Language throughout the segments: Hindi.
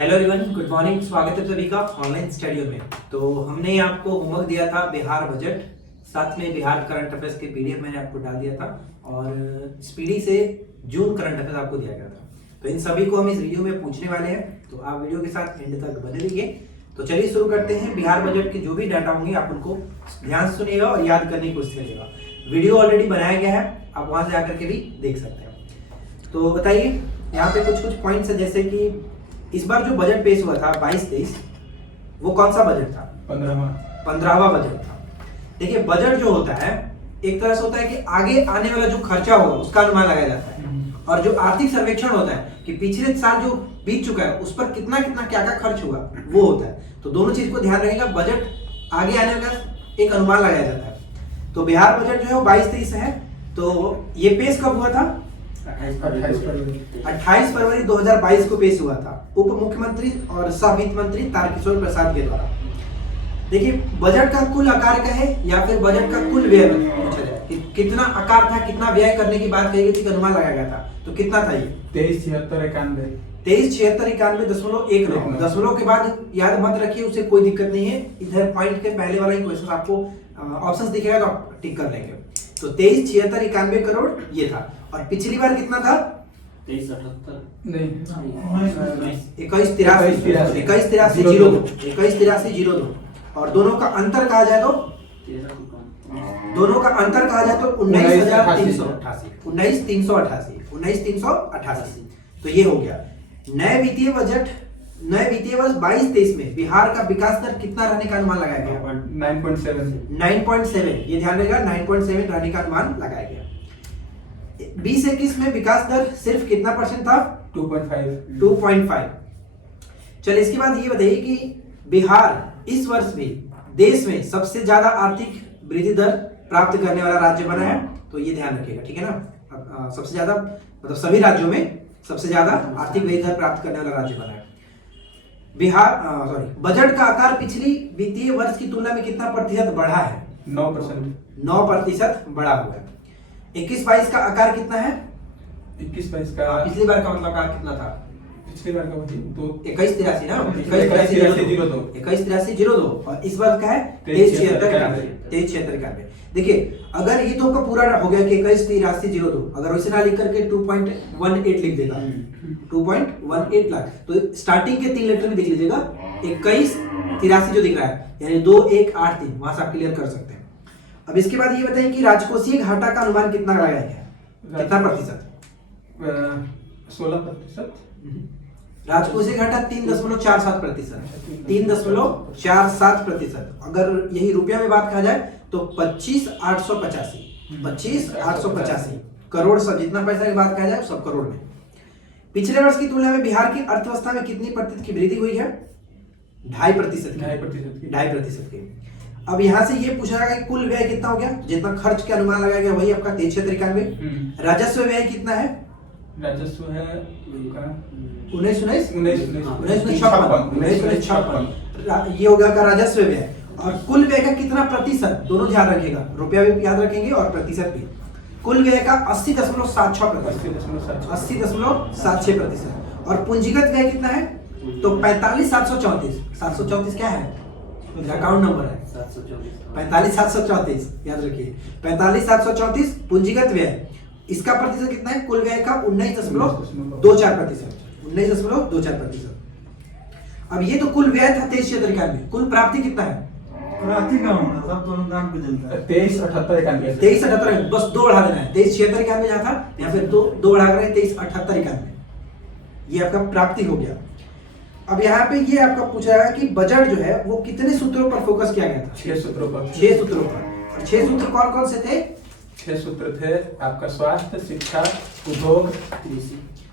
Hello everyone, good morning. स्वागत है सभी का ऑनलाइन स्टडी में। तो हमने आपको होमवर्क दिया था बिहार बजट, साथ में बिहार करंट अफेयर्स के पीडीएफ मैंने आपको डाल दिया था और इस पीडी से जून करंट अफेयर्स आपको दिया गया था। तो इन सभी को हम इस वीडियो में पूछने वाले हैं, तो आप वीडियो के साथ एंड तक बने रहिए। तो चलिए शुरू करते हैं। बिहार बजट के जो भी डाटा होंगे आप उनको ध्यान से सुनिएगा और याद करने की कोशिश करिएगा। वीडियो ऑलरेडी बनाया गया है, आप वहां से जाकर के भी देख सकते हैं। तो बताइए, यहाँ पे कुछ पॉइंट्स है, जैसे कि इस बार जो बजट पेश हुआ था 22-23, वो कौन सा बजट था? 15वां बजट था। देखिए, बजट जो होता है एक तरह से होता है कि आगे आने वाला जो खर्चा होगा उसका अनुमान लगाया जाता है, और जो आर्थिक सर्वेक्षण होता है कि पिछले साल जो बीत चुका है उस पर कितना क्या खर्च हुआ, वो होता है। तो दोनों चीज को ध्यान रखिएगा। बजट आगे आने वाला एक अनुमान लगाया जाता है। तो बिहार बजट जो है वो 22-23 है। तो ये पेश कब हुआ था? 28 फरवरी 2022 को पेश हुआ था उप मुख्यमंत्री और सह वित्त मंत्री तारकिशोर प्रसाद के द्वारा। देखिए, बजट का कुल आकार का है या फिर बजट का कुल व्यय पूछा जाए कि कितना आकार था, कितना व्यय करने की बात कही गई थी, अनुमान लगाया गया था। तो कितना था ये? 23,76,91.19 दशमलव के बाद याद मत रखिए, उसे कोई दिक्कत नहीं है। इधर पॉइंट के पहले वाला ही क्वेश्चन आपको ऑप्शंस दिखेगा तो आप टिक कर लेंगे। तो 23,76,91 करोड़ ये था। और पिछली बार कितना था? 21,83,02। और दोनों का अंतर कहा जाए तो 19,388। तो ये हो गया। नए वित्तीय वर्ष 22-23 में बिहार का विकास दर कितना रहने का अनुमान लगाया गया? 9.7। ये ध्यान रखिएगा, 9.7 रहने का अनुमान लगाया गया। 20-21 में विकास दर सिर्फ कितना परसेंट था? 2.5। चलिए, इसके बाद ये बताइए कि बिहार इस वर्ष भी देश में सबसे ज्यादा आर्थिक वृद्धि दर प्राप्त करने वाला राज्य बना है। तो ये ध्यान रखिएगा, ठीक है ना। सबसे ज्यादा मतलब सभी राज्यों में सबसे ज्यादा आर्थिक वृद्धि दर प्राप्त करने वाला राज्य बना है बिहार। बजट का आकार पिछली वित्तीय वर्ष की तुलना में कितना प्रतिशत बढ़ा है? 9% बढ़ा हुआ है। 21-22 का आकार कितना है? 21-22 का पिछली बार का मतलब आकार कितना था? पिछली बार का 21-83 ना, 21-83,02। और इस बार का है 23,76,91। देखिए, अगर ये तो का पूरा हो गया कि 21,83,02, अगर वैसे ना लिख करके 2.18 लिख देगा, 2.18 लाख, तो स्टार्टिंग के 3 लेटर भी देख लीजिएगा। 21,83 जो दिख रहा है, यानी 2,183, वहां से आप क्लियर कर सकते हैं। अब इसके बाद ये बताइए कि राजकोषीय घाटा का अनुमान कितना लगाया गया? कितना प्रतिशत? 16%। राजकोषीय घाटा 3.47%। 3.47%। अगर यही रुपया में बात कहा जाए तो 25,885 करोड़। सब जितना पैसा की बात कहा जाए सब करोड़ में। पिछले वर्ष की तुलना में बिहार की अर्थव्यवस्था में कितनी प्रतिशत की वृद्धि हुई है? 2.5% की। अब यहाँ से ये पूछा जाएगा कि कुल व्यय कितना हो गया? जितना खर्च के अनुमान लगाया गया वही आपका 23,93। राजस्व व्यय कितना है? राजस्व है 19,56। ये हो गया का राजस्व व्यय। और कुल व्यय का कितना प्रतिशत? दोनों ध्यान रखिएगा, रुपया भी याद रखेंगे और प्रतिशत भी। कुल व्यय का 80.76%। 80.76%। और पूंजीगत व्यय कितना है? तो 45,734। 734 क्या है? अकाउंट नंबर है 45,734, याद रखिए। 45,734 पूंजीगत व्यय। इसका प्रतिशत कितना है? कुल व्यय का 19.24%। 19.24%। अब ये तो कुल व्यय था 23,76,91। कुल प्राप्ति कितना है? प्राप्ति का होना सब दोनों दाम पे चलता है। 23,78,91। 23,78, बस 2 बढ़ा देना है। 23,76,91 जहाँ था, या फिर 2 बढ़ा कर 23,78,91। ये आपका प्राप्ति हो गया। अब यहाँ पे ये आपका पूछा जाएगा कि बजट जो है वो कितने सूत्रों पर फोकस किया गया था? 6 सूत्रों पर। 6 सूत्रों पर। और 6 सूत्र कौन कौन से थे? 6 सूत्र थे आपका स्वास्थ्य, शिक्षा, उद्योग,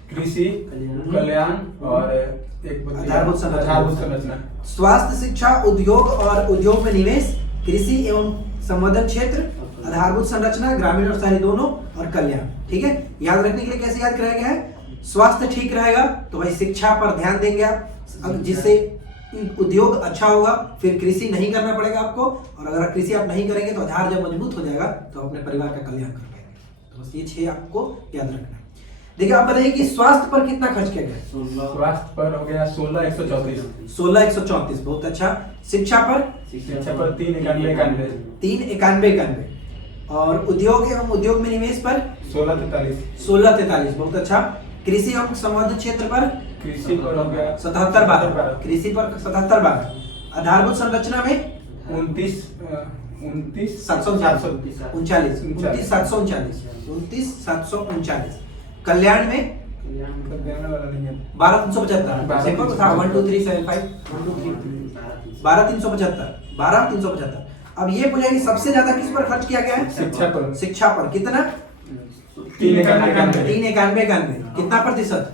कृषि, कल्याण और एक आधारभूत संरचना। स्वास्थ्य, शिक्षा, उद्योग और उद्योग में निवेश, कृषि एवं संवर्धन क्षेत्र, आधारभूत संरचना, ग्रामीण और शहरी दोनों, और कल्याण। ठीक है, याद रखने के लिए कैसे याद कराया गया है? स्वास्थ्य ठीक रहेगा तो भाई शिक्षा पर ध्यान देंगे आप, जिससे उद्योग अच्छा होगा, फिर कृषि नहीं करना पड़ेगा आपको, और अगर कृषि आप नहीं करेंगे तो आधार जब मजबूत हो जाएगा तो अपने परिवार का कल्याण कर पाएंगे। तो बस ये 6 आपको याद रखना है। देखिए आप बताइए कि स्वास्थ्य पर कितना खर्च किया गया? स्वास्थ्य पर हो गया 16,134। 16,134, बहुत अच्छा। शिक्षा पर? शिक्षा पर 3,91,91। 3,91,91। और उद्योग एवं उद्योग में निवेश पर? 16,43। 16,43, बहुत अच्छा। कृषि एवं संबद्ध क्षेत्र पर? कृषि पर हो गया 77,12। कृषि पर 77,12। आधारभूत संरचना में? 29,739। 29,739। कल्याण में? कल्याण वाला नहीं है। 12,375। सिंपल था, 1 2 3 7 5 12,375। 12,375। अब ये पूछा कि सबसे ज्यादा किस पर खर्च किया गया है? शिक्षा पर। शिक्षा पर कितना? 3,91,91। कितना प्रतिशत?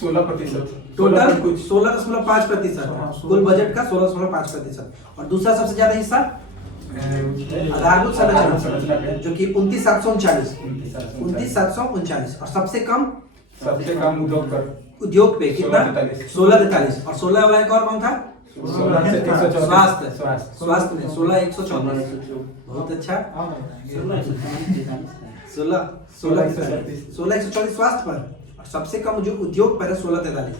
16%। टोटल 16.5%। कुल बजट का 16.5%। और दूसरा सबसे ज्यादा हिस्सा आधारभूत संरचना जो कि 29,739। 29,739। और सबसे कम उद्योग पर उद्योग पे कितना? 16,43। 16,43। और 16 वाला एक और कौन था? 16,134। स्वास्थ्य में 16,134। बहुत अच्छा। 16,134 स्वास्थ्य पर। और सबसे कम जो उद्योग पर है 16,43।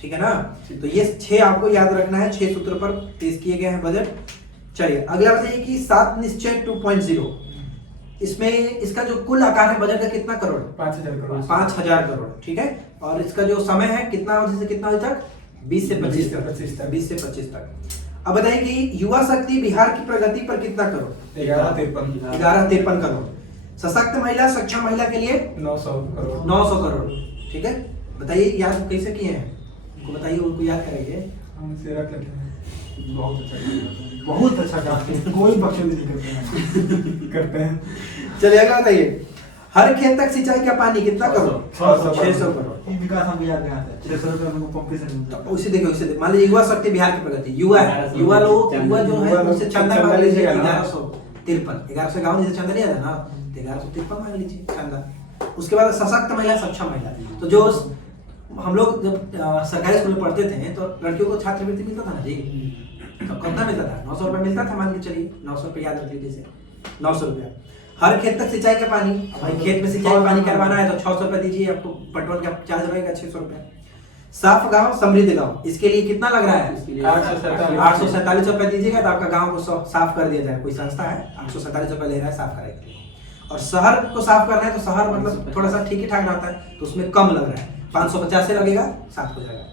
ठीक है ना? तो ये 6 आपको याद रखना है। 6 सूत्र पर पेश किए गए हैं बजट। चलिए अगला बताइए कि 7 निश्चय 2.0, इसमें इसका जो कुल आकार है बजट का कितना करोड़? 5,000 करोड़। 5,000 करोड़। ठीक है। और इसका जो समय है कितना बजे से कितना बजे तक? 20 से 25 तक। 20 से 25 तक। अब बताइए कि युवा शक्ति बिहार की प्रगति पर कितना करोड़? 11,53 करोड़। सशक्त महिला सक्षम महिला के लिए 900 करोड़। 900 करोड़। ठीक है। बताइए याद कैसे किए हैं? उनको बताइए, उनको याद कराइए। हम इसे रख लेते हैं। बहुत अच्छा करते हैं, कोई बकचोदी नहीं करते हैं। चलिए अगला बताइए, हर खेत तक सिंचाई का पानी कितना करोड़? 600 करोड़। विकास हम याद कहाँ से? 600 रुपये हमको पंप से मिलता है। उसी देखिए मान लीजिए युवा शक्ति बिहार की प्रगति, युवा लोग युवा जो है उससे चंदा मांग लीजिए 1153 गाँव जैसे चंदा लिया था ना, 1153 मांग लीजिए चंदा। उसके बाद सशक्त महिला सक्षम महिला, तो जो हम लोग जब सरकारी स्कूल में पढ़ते थे तो लड़कियों को छात्रवृत्ति मिलता था ना जी, तो कितना मिलता था? 900 रुपया मिलता था, मान के चलिए 900 रुपया याद रख लीजिए, 900 रुपया। हर खेत तक सिंचाई का पानी, भाई खेत में सिंचाई पानी करवाना है तो 600 रुपया दीजिए, आपको पेट्रोल का चार्ज रहेगा 600 रुपया। साफ गांव समृद्ध गांव, इसके लिए कितना लग रहा है? 847 रुपया दीजिएगा तो आपका गांव को साफ कर दिया जाए। कोई संस्था है 847 रुपया ले रहा है साफ करने के लिए। और शहर को साफ करना है तो शहर मतलब थोड़ा सा ठीक ही ठाक रहता है तो उसमें कम लग रहा है, 550 से लगेगा, साफ हो जाएगा।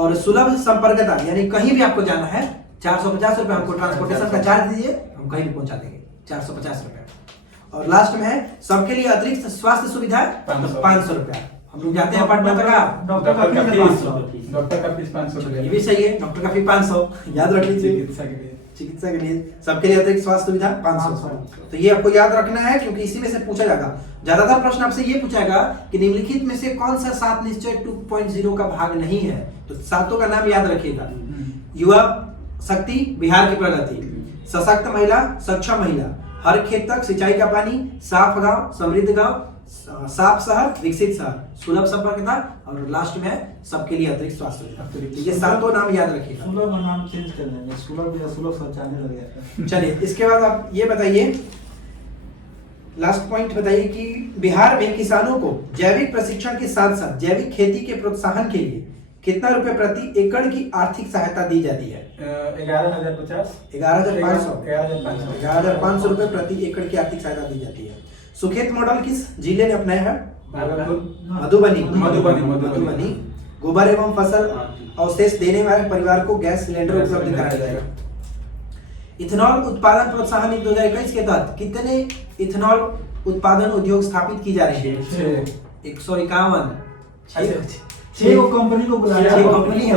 और सुलभ संपर्कता यानी कहीं भी आपको जाना है 450 रुपया हमको ट्रांसपोर्टेशन का चार्ज दीजिए, हम कहीं भी पहुंचा देंगे, 450 रुपया। और लास्ट में है सबके लिए अतिरिक्त स्वास्थ्य सुविधा 500 रुपया। हम लोग जाते हैं अपार्टमेंट तक, डॉक्टर का फीस 500 रुपया। ये भी सही है, डॉक्टर का फीस 500 याद रख लीजिए। चिकित्सा के लिए सबके लिए अतिरिक्त स्वास्थ्य सुविधा 500। तो ये आपको याद रखना है क्योंकि इसी में से पूछा जाएगा। ज्यादातर प्रश्न आपसे ये पूछाएगा कि निम्नलिखित में से कौन सा 7 निश्चय 2.0 का भाग नहीं है, तो सातों का नाम याद रखिएगा। युवा शक्ति बिहार की प्रगति, सशक्त महिला सक्षम महिला, हर खेत तक सिंचाई का पानी, साफ गांव समृद्ध गांव, साफ शहर विकसित शहर, सुलभ संपर्कता और लास्ट में है सबके लिए अतिरिक्त स्वास्थ्य सुविधा। ये सातों नाम याद रखिएगा। सुलभ का नाम चेंज कर देंगे, सुलभ शौचालय लग गया। चलिए इसके बाद आप ये बताइए, लास्ट पॉइंट बताइए कि बिहार में किसानों को जैविक प्रशिक्षण के साथ साथ जैविक खेती के प्रोत्साहन के लिए कितना रुपए प्रति एकड़ की आर्थिक सहायता दी जाती है? 11,500 रुपए प्रति एकड़ की आर्थिक सहायता दी जाती है। सुखेत मॉडल किस जिले ने अपनाया है? मधुबनी। गोबर एवं फसल अवशेष देने वाले परिवार को गैस सिलेंडर उपलब्ध कराया जाएगा। इथेनॉल उत्पादन प्रोत्साहन नीति 2021 के तहत कितने इथेनॉल उत्पादन उद्योग स्थापित की जा रही है? 151। 6 कंपनी को बुलाया, 6 कंपनी है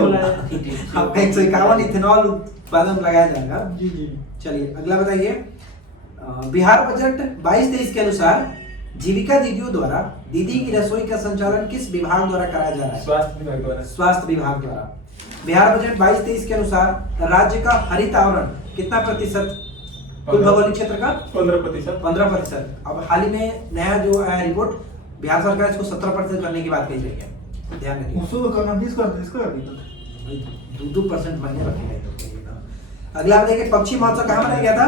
आपका 151 इथेनॉल उत्पादन लगाया जाएगा। जी जी। चलिए अगला बताइए, बिहार बजट 22-23 के अनुसार जीविका दीदियों द्वारा दीदी की रसोई का संचालन किस विभाग द्वारा कराया जा रहा है? स्वास्थ्य विभाग द्वारा। बिहार बजट 22-23 के अनुसार राज्य का हरित आवरण कितना प्रतिशत कुल भौगोलिक क्षेत्र का? 15%। अब हाल ही में नया जो आया रिपोर्ट, बिहार सरकार इसको 17% करने की बात कही गई है, ध्यान रखिए। उसको करना 20 कर दे, इसको 2% मायने रखेगा। अगला आप देखिए, पक्षी महोत्सव कहाँ मनाया गया था?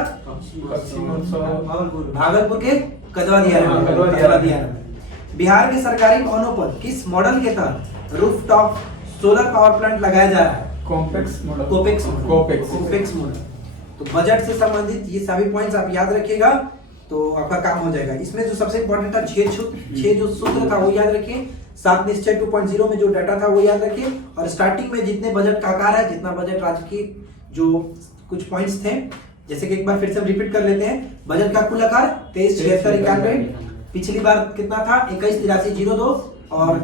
भागलपुर के कदवा दियारा में। बिहार के सरकारी भवनों पर किस मॉडल के तहत रूफटॉप सोलर पावर प्लांट लगाया जा रहा है? Complex model. Capex capex model. तो बजट से संबंधित ये सभी पॉइंट्स आप याद रखिएगा तो आपका काम हो जाएगा। इसमें जो सबसे इंपॉर्टेंट था 6 जो सूत्र था वो याद रखिए, 7 निश्चय 2.0 में जो डाटा था वो याद रखिए, और स्टार्टिंग में जितने बजट का आकार है, जितना बजट राज्य की जो कुछ पॉइंट्स थे, जैसे कि एक बार फिर से रिपीट कर लेते हैं। बजट का कुल आकार 23,76,91, पिछली बार कितना था 21,83,02, और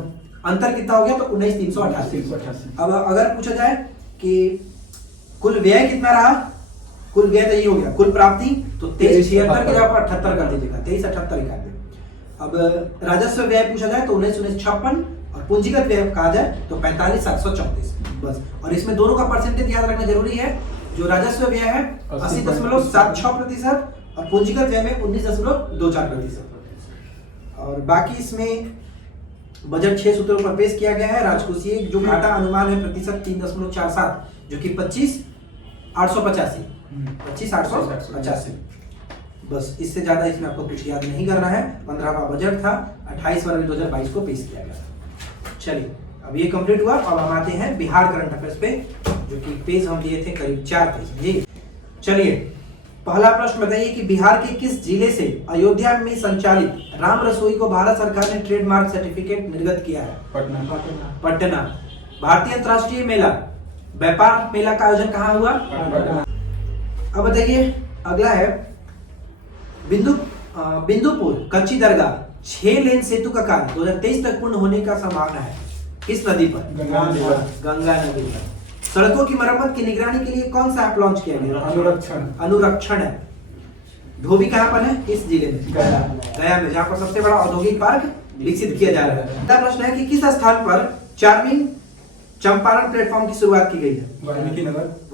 अंतर कितना हो गया तो 19,388। अब अगर पूछा जाए कि कुल व्यय कितना रहा, कुल व्यय तो ये हो गया, कुल प्राप्ति तो 23,76 की जगह पर 78 कर दीजिएगा, 23,78,91। अब राजस्व व्यय पूछा जाए तो 19,56, और पूंजीगत व्यय कहा जाए तो 45,734 बस। और इसमें दोनों का परसेंटेज याद रखना जरूरी है। जो राजस्व व्यय है 80.76% और पूंजीगत व्यय में 19.24%। और बाकी इसमें बजट 6 सूत्रों पर पेश किया गया है। राजकोषीय जो घाटा अनुमान है प्रतिशत 3.47, जो कि 25,885 25,885। बस इससे ज्यादा इसमें आपको कुछ याद नहीं करना है। 15वां बजट था, 28 फरवरी 2022 को पेश किया गया। चलिए अब ये कंप्लीट हुआ। अब हम आते हैं बिहार करंट अफेयर्स पे, जो कि पेज हम दिए थे करीब 4 पेज। जी चलिए, पहला प्रश्न बताइए कि बिहार के किस जिले से अयोध्या में संचालित राम रसोई को भारत सरकार ने ट्रेडमार्क सर्टिफिकेट निर्गत किया है? पटना। भारतीय अंतर्राष्ट्रीय मेला व्यापार मेला का आयोजन कहाँ हुआ? अब बताइए, अगला है बिंदुपुर कच्ची दरगाह 6 लेन सेतु का कार्य 2023 तक पूर्ण होने का संभावना है, किस नदी पर? गंगा नदी पर। सड़कों की मरम्मत की निगरानी के लिए कौन सा ऐप लॉन्च किया गया? अनुरक्षण है। धोबी कहाँ पर है? किस जिले में? गया में, जहाँ पर सबसे बड़ा औद्योगिक पार्क विकसित किया जा रहा है। अगला प्रश्न है कि किस स्थान पर 4वीं चंपारण प्लेटफॉर्म की शुरुआत की गई है?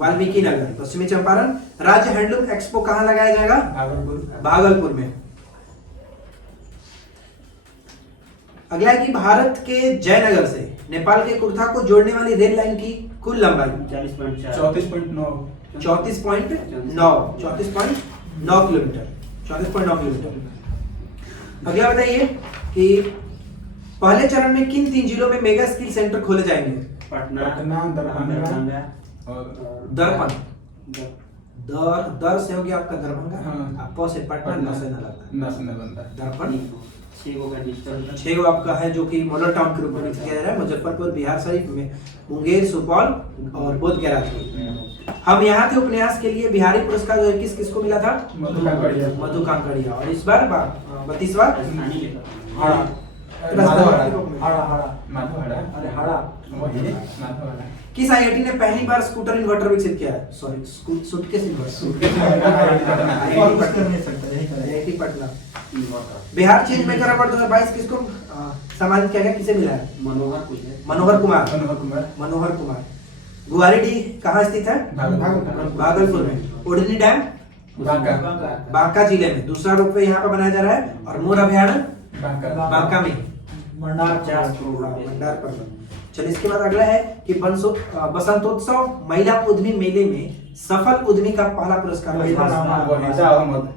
वाल्मीकि नगर, पश्चिमी चंपारण। राज्य हैंडलूम एक्सपो कहाँ लगाया जाएगा? भागलपुर में। अगला है कि भारत के जयनगर से नेपाल के कुर्था को जोड़ने वाली रेल लाइन की कुल लंबाई 34.9 किलोमीटर। अगला बताइए कि पहले चरण में किन 3 जिलों में मेगा स्किल सेंटर खोले जाएंगे? पटना, दरभंगा और दर्पण। दर से हो गया आपका दरभंगा, आपको से पटना, न से नालंदा। दर्पण 6 आपका है, जो कि मॉडल टाउन के रूप में विकसित किया जा रहा है। मुजफ्फरपुर, बिहार शरीफ में, मुंगेर, सुपौल और बोध गया। हम यहाँ थे उपन्यास के लिए बिहारी पुरस्कार 2021 किसको मिला था? मधु कांकड़िया। और इस बार 32वां किस आईआईटी ने पहली बार स्कूटर इन्वर्टर विकसित किया है? Sorry, suitcase inverter. IIT Patna. Bihar change maker award 2022 किसको सम्मानित किया गया, किसे मिला है? मनोहर कुमार। गुआरीडीह कहाँ स्थित है? भागलपुर में। ओढ़नी डैम बांका जिले में। दूसरा रोपवे यहाँ पर बनाया जा रहा है। और मोर अभ्यारण्य बांका में, मंडार पर। चलिए, इसके बाद अगला है कि बसंतोत्सव महिला उद्यमी मेले में सफल उद्यमी का पहला पुरस्कार वासिदा अहमद।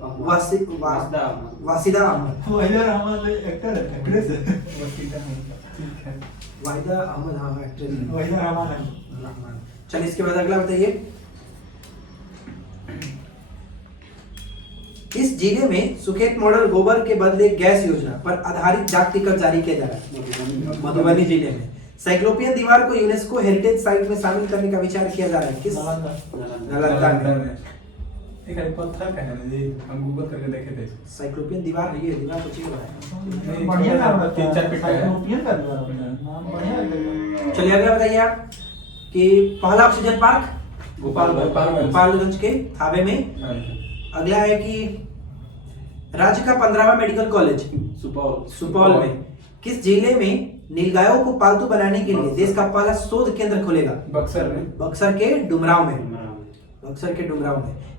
वाहिदा अहमद, हाँ एक्ट्रेस। चलिए, इसके बाद अगला बताइए, इस जिले में सुखेत मॉडल गोबर के बदले गैस योजना पर आधारित डाक टिकट जारी किया जा रहा है? मधुबनी जिले में। साइक्लोपियन दीवार को यूनेस्को हेरिटेज साइट में शामिल करने का विचार किया जा रहा है, किस? नालंदा में। पत्थर का है जी, हम गूगल करके देखे थे। साइक्लोपियन दीवार है, ये दीवार कुछ ही है। बढ़िया नाम है। 3-4 फीट का है। चलिए, अगला बताइए आप कि पहला ऑक्सीजन पार्क गोपालगंज के थावे में। अगला है कि राज्य का 15वां मेडिकल कॉलेज सुपौल में किस जिले में नीलगायों को पालतू बनाने के लिए देश का पहला शोध केंद्र खुलेगा? बक्सर के डुमरांव में।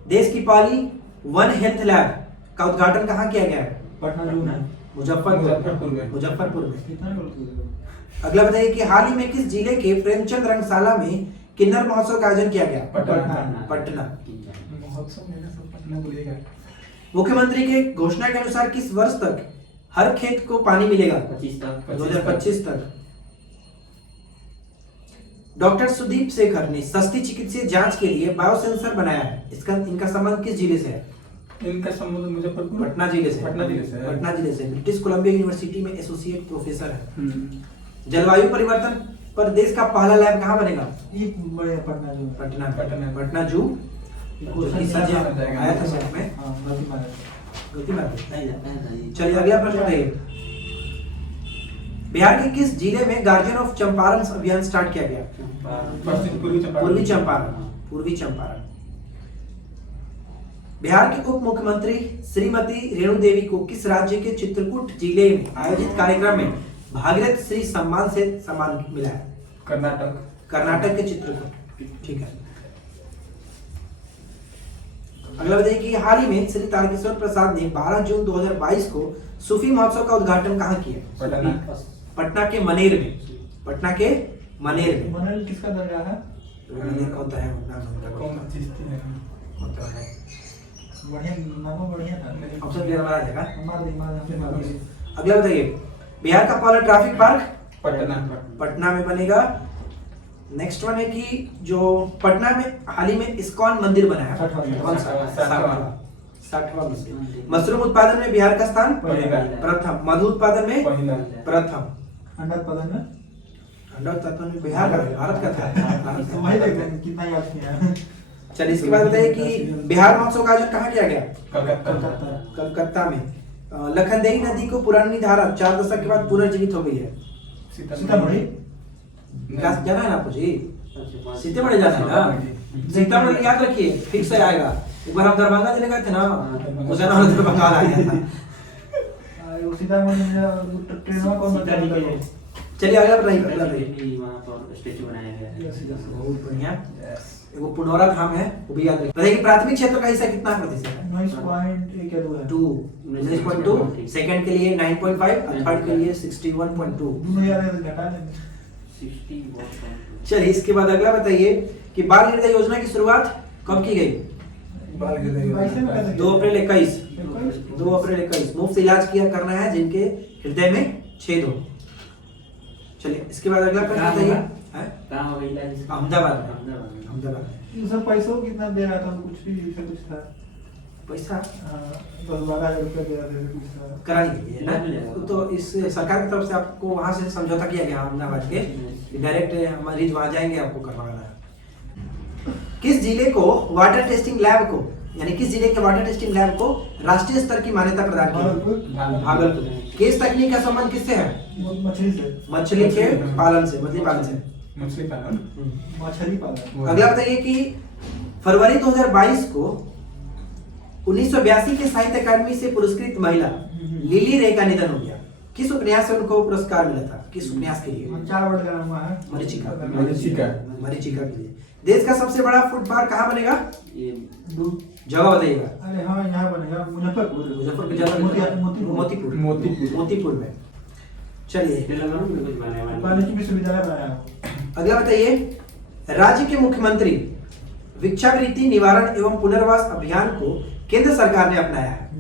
देश की पहली वन हेल्थ लैब का उद्घाटन कहाँ किया गया है? मुजफ्फरपुर में। अगला बताइए कि हाल ही में किस जिले के प्रेमचंद रंगशाला में किन्नर महोत्सव का आयोजन किया गया? पटना। मुख्यमंत्री के घोषणा के अनुसार किस वर्ष तक हर खेत को पानी मिलेगा 25 तक। डॉक्टर सुदीप शेखर ने सस्ती चिकित्सीय जांच के लिए बायोसेंसर बनाया है। इनका संबंध किस जिले से है? इनका संबंध मुजफ्फरपुर पटना जिले से। पटना जिले से है। पटना जिले से। ब्रिटिश कोलंबिया यूनिवर्सिटी में एसोसिएट प्रोफेसर है। जलवायु परिवर्तन पर देश का पहला लैब कहाँ बनेगा? ये बड़े पटना जो है। पटना जू। क्वेश्चन सच याद आया था सब में। हाँ, गलती मारा था। गलती मार दी। नहीं जाता है। चलिए अगला प्रश्न बताइए। बिहार के किस जिले में गार्जियन ऑफ चंपारण अभियान स्टार्ट किया गया? पूर्वी चंपारण। बिहार के उप मुख्यमंत्री श्रीमती रेणु देवी को किस राज्य के चित्रकूट जिले में आयोजित कार्यक्रम में भागीरथ श्री सम्मान से सम्मान मिला है? कर्नाटक के चित्रकूट। ठीक है। अगला बताइए कि हाल ही में श्री तारकेश्वर प्रसाद ने 12 जून 2022 को सूफी महोत्सव का उद्घाटन कहाँ किया? पटना के मनेर में। मनल किसका दरगाह है? मनेर होता है बढ़िया नाम बढ़िया था। ऑप्शन क्लियर हमारा जगह। हमारे दिमाग में अगला बताइए। बिहार का पहला ट्रैफिक पार्क पटना में बनेगा। नेक्स्ट वन है कि जो पटना में हाल ही में इस्कॉन मंदिर बना है। 60वां मंदिर। मशरूम उत्पादन में बिहार का स्थान प्रथम। मधु उत्पादन में प्रथम। अंडा उत्पादन में अंडा उत्पादन में बिहार का, भारत का था। वही देखते हैं कितना याद किया। चलिए इसके बाद बताइए कि बिहार महोत्सव का आयोजन कहाँ किया गया? कलकत्ता कलकत्ता में। लखनदेई नदी को पुरानी धारा 4 दशक के बाद पुनर्जीवित हो गई है। सीतामढ़ी जाना है ना आपको जी? सीतामढ़ी जाना है ना? सीतामढ़ी याद रखिए, फिक्स से आएगा। एक बार हम दरभंगा जिले गए थे ना, उस दिन हम दरभंगा आ गया था। सीतामढ़ी में ट्रेन में कौन सा निकले? चलिए अगला बताइए। वहाँ पर स्टेचू बनाया गया है। बहुत बढ़िया। वो पुनौरा धाम है, वो भी याद रखिए। बताइए कि प्राथमिक क्षेत्र का हिस्सा कितना प्रतिशत है? 9.2। सेकंड के लिए 9.5 और थर्ड के लिए 61.2। दोनों याद है घटा लेंगे। 60 चलिए इसके बाद अगला बताइए कि बाल हृदय योजना की शुरुआत कब की गई? 2 अप्रैल 21। मुफ्त इलाज किया करना है जिनके हृदय में छेद हो। चलिए इसके बाद अगला प्रश्न बताइए। कहाँ हो गई इलाज? अहमदाबाद। ये सब पैसों कितना दे रहा था? कुछ भी ऐसा कुछ था। पैसा 10-12 रुपया दे रहा था, कुछ था। करा लीजिए ना। तो इस सरकार की तरफ से आपको वहां से समझौता किया गया अहमदाबाद के, डायरेक्ट मरीज वहां जाएंगे, आपको करवाना है। किस जिले को वाटर टेस्टिंग लैब को, यानी किस जिले के वाटर टेस्टिंग लैब को राष्ट्रीय स्तर की मान्यता प्रदान की? भागलपुर। किस तकनीक का संबंध किससे है? मछली से। मछली के पालन से, मछली पालन से। मछली पालन। अगला बताइए कि फरवरी 2022 को 1982 के साहित्य अकादमी से पुरस्कृत महिला लिली रे का निधन हो गया। किस उपन्यास से उनको पुरस्कार मिला था? किस उपन्यास के लिए? 4 वर्ड का नाम हुआ है। मरीचिका के लिए। देश का सबसे बड़ा फूड पार्क कहाँ बनेगा? जगह बताइएगा। अरे हाँ, यहाँ बनेगा मोतीपुर में। चलिए वानिकी विश्वविद्यालय बनाया। अगला बताइए। राज्य के मुख्यमंत्री भिक्षावृत्ति निवारण एवं पुनर्वास अभियान को केंद्र सरकार ने अपनाया है।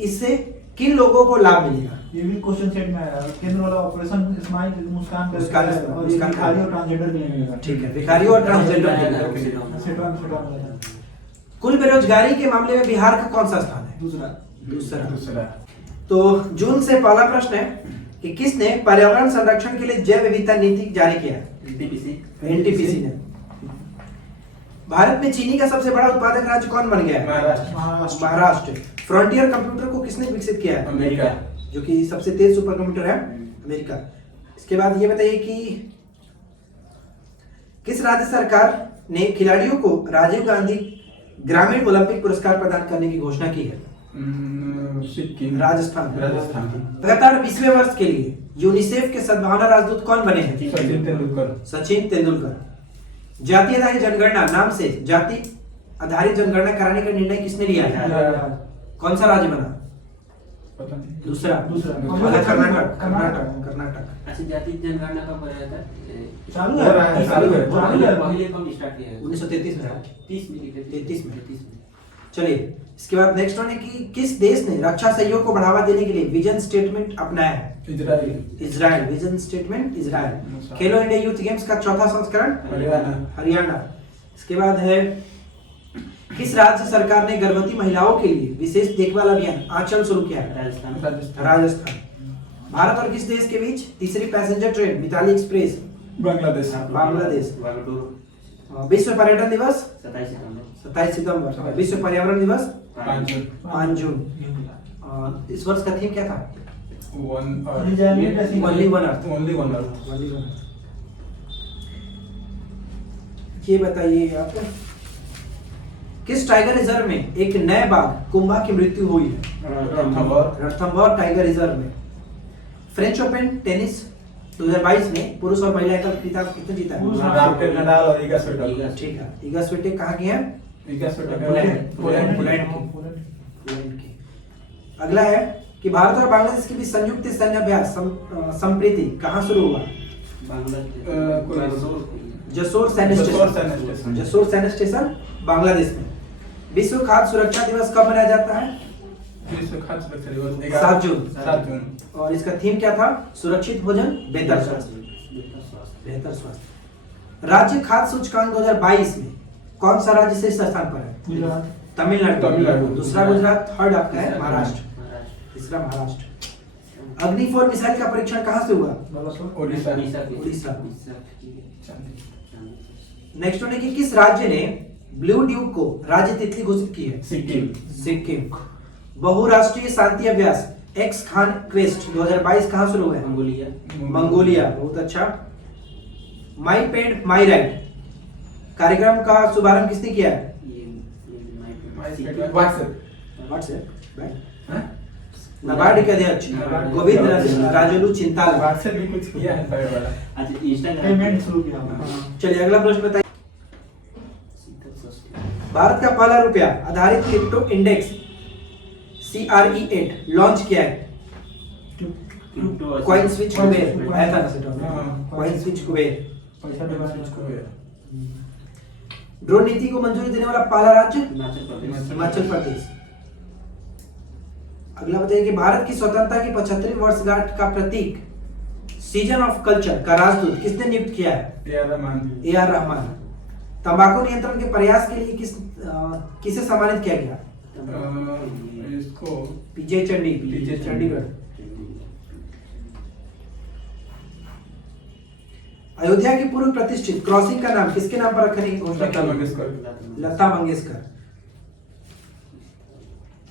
इससे किन लोगों को लाभ मिलेगा? ये भी क्वेश्चन सेट में आया। केंद्र वाला ऑपरेशन स्माइल मुस्कान करके है, और ये भिखारी और ट्रांसजेंडर के लिए मिलेगा। ठीक है, भिखारी और ट्रांसजेंडर के लिए। कुल बेरोजगारी के मामले में बिहार का कौन सा स्थान है? दूसरा। तो जून से पहला प्रश्न है कि किसने पर्यावरण संरक्षण के लिए जैव विविधता नीति जारी किया? एनटीपीसी ने। भारत में चीनी का सबसे बड़ा उत्पादक राज्य कौन बन गया है? महाराष्ट्र। फ्रंटियर कंप्यूटर को किसने विकसित किया है? अमेरिका। जो कि सबसे तेज सुपर कंप्यूटर है, अमेरिका। इसके बाद ये बताइए कि किस राज्य सरकार ने खिलाड़ियों को राजीव गांधी ग्रामीण ओलंपिक पुरस्कार प्रदान करने की घोषणा की है? राजस्थान। लगातार 20वें वर्ष के लिए यूनिसेफ के सद्भावना राजदूत कौन बने हैं? सचिन तेंदुलकर। जाति आधारित जनगणना नाम से जाति आधारित जनगणना कराने का निर्णय किसने लिया है? कौन सा राज्य बना? दूसरा। कर्नाटक। अच्छा, जाति जनगणना कब बनाया था? चालू है। पहले कब स्टार्ट किया है? 1933 में। 30 में। 33 में। चलिए इसके बाद नेक्स्ट वन है कि किस देश ने रक्षा सहयोग को बढ़ावा देने के लिए विजन स्टेटमेंट अपनाया है? Israel. Israel. Vision statement Israel. खेलो इंडिया यूथ गेम्स का चौथा संस्करण हरियाणा। इसके बाद है किस राज्य सरकार ने गर्भवती महिलाओं के लिए विशेष देखभाल अभियान आंचल शुरू किया है? राजस्थान। भारत और किस देश के बीच तीसरी passenger train Mitali express? Bangladesh. Bangladesh. वागडोर विश्व पर्यटन दिवस 27 सितंबर। 27 सितंबर। विश्व पर्यावरण दिवस 5 जून। 5 जून। इस वर्ष का थीम क्या था? Only only one earth. Only one earth. ये बताइए आप किस टाइगर रिजर्व में एक नए बाघ कुंभा की मृत्यु हुई है? रणथंभौर टाइगर रिजर्व में। फ्रेंच ओपन टेनिस 2022 में पुरुष और महिला एकल खिताब कितने जीता है? राफेल नडाल और इगा स्विटेक। ठीक है। इगा स्विटेक कहाँ की है? इगा स्विटेक पोलैंड की। अगला है कि भारत और बांग्लादेश के बीच संयुक्त सैन्य अभ्यास संप्रीति कहाँ शुरू हुआ? जसोर सैन्य स्टेशन। जसोर सैन्य स्टेशन बांग्लादेश में। विश्व खाद्य सुरक्षा दिवस कब मनाया जाता है? विश्व खाद्य सुरक्षा दिवस 7 जून। 7 जून। और इसका थीम क्या था? सुरक्षित भोजन बेहतर स्वास्थ्य। बेहतर स्वास्थ्य। राज्य खाद्य सूचकांक 2022 में कौन सा राज्य शीर्ष स्थान पर है? गुजरात। तमिलनाडु। दूसरा गुजरात, थर्ड आपका है महाराष्ट्र, तीसरा महाराष्ट्र। अग्नि 4 मिसाइल का परीक्षण कहाँ से हुआ? ओडिशा। उड़ीसा। नेक्स्ट वन है कि किस राज्य ने ब्लू ड्यूक को राज्य तितली घोषित की है? सिक्किम। सिक्किम। बहुराष्ट्रीय शांति अभ्यास एक्स खान क्वेस्ट 2022 कहाँ शुरू हुआ है? मंगोलिया। बहुत अच्छा। माई पेड माई राइट कार्यक्रम का शुभारंभ किसने किया है? व्हाट्सएप नाबार्ड के अध्यक्ष गोविंद राजोलू चिंताला। व्हाट्सएप भी कुछ किया है फायर वाला। अच्छा इंस्टाग्राम पेमेंट शुरू किया। चलिए अगला प्रश्न बताइए। भारत का पहला रुपया आधारित क्रिप्टो इंडेक्स CRE8 लॉन्च किया है? कॉइन स्विच कुबेर आया था ना सेट में। Coin switch Kuber. पैसा डिमांड ड्रोन नीति को मंजूरी देने वाला पहला राज्य? हिमाचल प्रदेश। अगला बताइए कि भारत की स्वतंत्रता की 75वीं वर्षगांठ का प्रतीक सीजन ऑफ कल्चर का राजदूत किसने नियुक्त किया है? AR रहमान। तंबाकू नियंत्रण के प्रयास के लिए किसे सम्मानित किया गया? इसको PJ चंडीगढ़। अयोध्या की पूर्व प्रतिष्ठित क्रॉसिंग का नाम किसके नाम पर रखने की घोषणा की? लता मंगेशकर।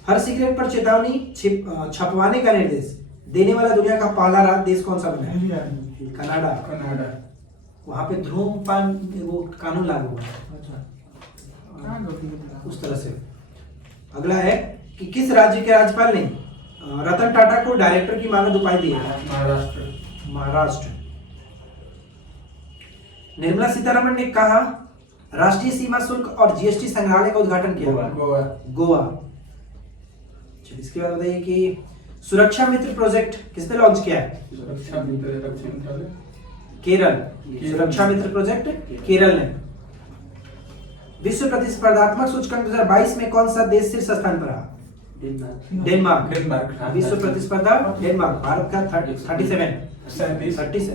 हर सिगरेट पर चेतावनी छपवाने का निर्देश देने वाला दुनिया का पहला देश कौन सा बना है? कनाडा। वहां पे धूम्रपान वो कानून लागू हुआ है। उस तरह से। अगला है कि किस राज्य के राज्यपाल ने रतन टाटा को डायरेक्टर की मानद उपाधि दी है? महाराष्ट्र। निर्मला सीतारमण ने कहा राष्ट्रीय सीमा शुल्क और GST संग्रहालय का उद्घाटन किया? गोवा। चलिए इसके बाद बताइए कि सुरक्षा मित्र प्रोजेक्ट किसने लॉन्च किया है? केरल। सुरक्षा मित्र प्रोजेक्ट केरल ने। विश्व प्रतिस्पर्धात्मक सूचकांक 2022 में कौन सा देश शीर्ष स्थान पर रहा? डेनमार्क। विश्व प्रतिस्पर्धा डेनमार्क। भारत का 37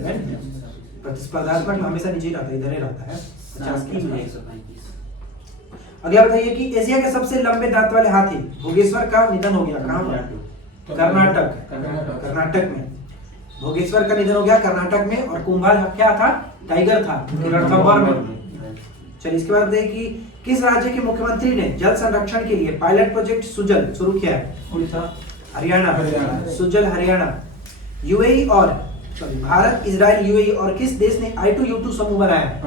प्रतिस्पर्धात्मक में हमेशा नीचे रहता है, इधर ही रहता है 50 के आसपास। अगला बताइए कि एशिया के सबसे लंबे दांत वाले हाथी भोगेश्वर का निधन हो गया। कहाँ हुआ? कर्नाटक में। भोगेश्वर का निधन हो गया कर्नाटक में। और कुंभा क्या था? टाइगर था रणथंभौर में। चलिए इसके बाद बताइए कि किस राज्य के मुख्यमंत्री ने जल संरक्षण के लिए पायलट प्रोजेक्ट सुजल शुरू किया है? हरियाणा। सुजल हरियाणा। यूएई और भारत, इजराइल, यूएई और किस देश ने I2U2 समूह बनाया है?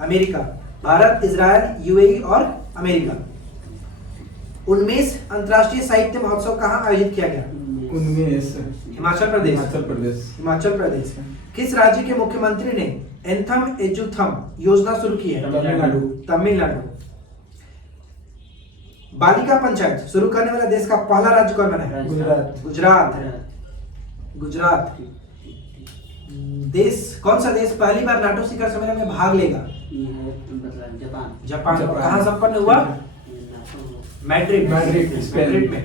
अमेरिका। भारत, इजराइल, यूएई और अमेरिका। 19 अंतर्राष्ट्रीय साहित्य महोत्सव कहाँ आयोजित किया गया? हिमाचल प्रदेश। किस राज्य के मुख्यमंत्री ने एंथम एजुथम योजना शुरू की है? तमिलनाडु। बालिका पंचायत शुरू करने वाला देश का पहला राज्य कौन बना है? गुजरात। देश कौन सा देश पहली बार नाटो शिखर सम्मेलन में भाग लेगा? जापान। कहाँ संपन्न हुआ? Madrid Madrid, Spain. मैड्रिड में।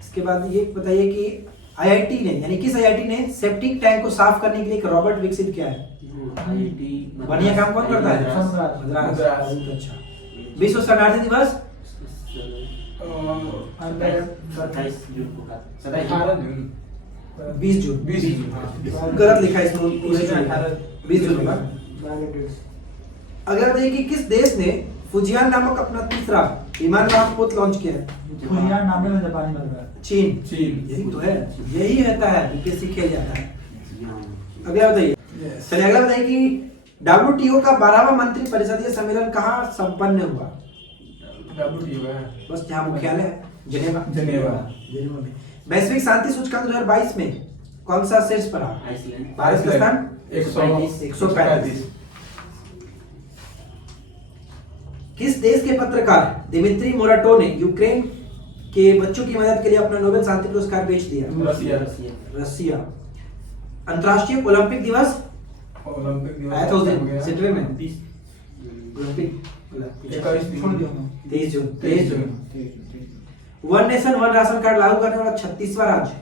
इसके बाद ये बताइए कि आईआईटी ने यानी किस आईआईटी ने सेप्टिक टैंक को साफ करने के लिए एक रोबोट विकसित किया है? बढ़िया काम कौन करता है? मद्रास। मद्रास। बहुत अच्छा। विश्व शरणार्थी दिवस 27 जून को का 27 18 जून 20 जून। 20 जून हाँ। गलत लिखा है इसमें, 20 जून होगा। अगला बताइए कि किस देश ने फुजियान नामक अपना तीसरा विमानवाहक पोत लॉन्च किया है? फुजियान नाम में जापानी लग रहा है। चीन। चीन। यही तो है, यही रहता है, यूपीएससी खेल जाता है। अगला बताइए, चलिए अगला बताइए कि WTO का 12वां मंत्री परिषदीय सम्मेलन कहाँ संपन्न हुआ? WTO है बस जहाँ मुख्यालय है, जिनेवा। जिनेवा। जिनेवा में। वैश्विक शांति सूचकांक 2022 में कौन सा शीर्ष पर रहा? आइसलैंड। भारत का स्थान 135। किस देश के पत्रकार दिमित्री मोराटो ने यूक्रेन के बच्चों की मदद के लिए अपना नोबेल शांति पुरस्कार बेच दिया? रसिया। रसिया। अंतर्राष्ट्रीय ओलंपिक दिवस ओलंपिक दिवस आया था उस हो दिन गया। सिडनी में। हम्म। ओलंपिक 21 छोड़ दिया जून। 23 जून। 23 जून। One nation one ration card लागू करने वाला 36वां राज्य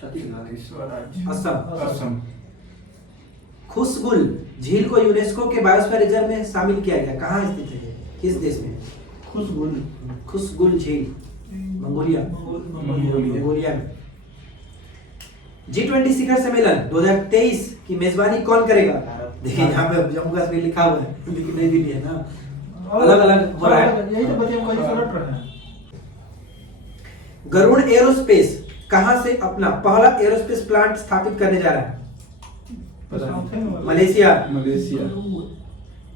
छत्तीसगढ़। असम। असम। खुशगुल झील को यूनेस्को के बायोस्फीयर रिजर्व में शामिल किया गया, कहाँ स्थित है? किस देश में? खुशबुल खुशगुल झील मंगोलिया। मंगोलिया में। G20 शिखर सम्मेलन 2023 की मेजबानी कौन करेगा? देखिए यहाँ पे जम्मू कश्मीर लिखा हुआ है लेकिन नई दिल्ली है ना, अलग अलग हो रहा है। यही तो बच्चे हम कहीं पलट रहे हैं। गरुड़ एरोस्पेस कहां से अपना पहला एरोस्पेस प्लांट स्थापित करने जा रहा है? मलेशिया। मलेशिया।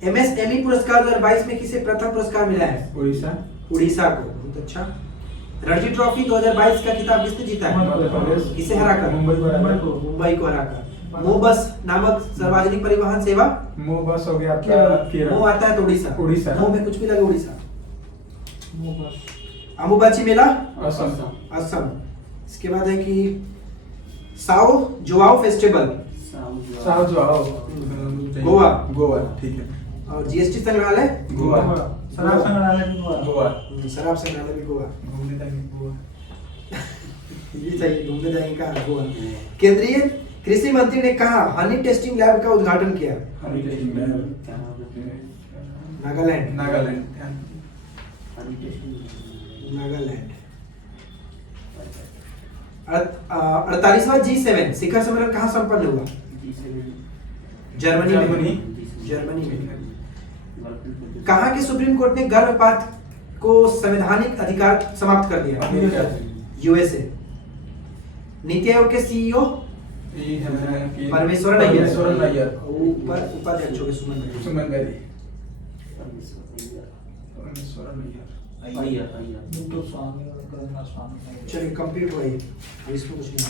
MSME पुरस्कार 2022 में किसे प्रथम पुरस्कार मिला है? उड़ीसा। उड़ीसा को। बहुत अच्छा। रणजी ट्रॉफी 2022 का खिताब किसने जीता है? मध्य प्रदेश। किसे हराकर? मुंबई को हराकर। मोबस नामक सार्वजनिक परिवहन सेवा। मो बस हो गया आपका मो आता है तो उड़ीसा। उड़ीसा। मो में कुछ भी लगे उड़ीसा। अम्बुबाची मेला असम। असम। इसके बाद है कि साओ जोआओ फेस्टिवल साउथ जाओ गोवा। गोवा ठीक है। और जीएसटी संग्रहालय गोवा। शराब संग्रहालय भी गोवा। गोवा। शराब संग्रहालय भी गोवा। घूमने जाएंगे गोवा। ये चाहिए, घूमने जाएंगे कहाँ? गोवा। केंद्रीय कृषि मंत्री ने कहा हनी टेस्टिंग लैब का उद्घाटन किया? नागालैंड। नागालैंड। नागालैंड। 48वां G7 शिखर सम्मेलन कहाँ संपन्न हुआ? जर्मनी में। जर्मनी में। कहाँ के सुप्रीम कोर्ट ने गर्भपात को संवैधानिक अधिकार समाप्त कर दिया? USA। नीति आयोग के CEO परमेश्वरन अय्यर। उपाध्यक्ष हो गए सुमन बेरी। तो स्वामी और करना स्वामी। चलिए कंप्लीट हुआ ये, अब इसमें कुछ नहीं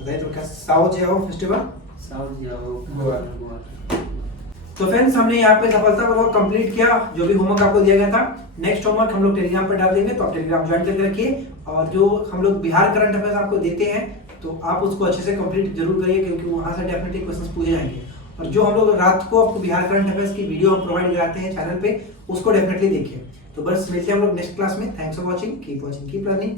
बताइए तो क्या साउथ जाओ फेस्टिवल। गोवा। तो फ्रेंड्स हमने यहाँ पे सफलतापूर्वक कंप्लीट किया जो भी होमवर्क आपको दिया गया था। नेक्स्ट होमवर्क हम लोग टेलीग्राम पर डाल देंगे, तो आप टेलीग्राम ज्वाइन करके रखिए। और जो हम लोग बिहार करंट अफेयर्स आपको देते हैं तो आप उसको अच्छे से कंप्लीट जरूर करिए, क्योंकि वहाँ से डेफिनेटली क्वेश्चंस पूछे जाएंगे। और जो हम लोग रात को आपको बिहार करंट अफेयर्स की वीडियो हम प्रोवाइड कराते हैं चैनल पे, उसको डेफिनेटली देखिए। तो बस मिलते हैं हम लोग नेक्स्ट क्लास में। Thanks for watching, keep learning.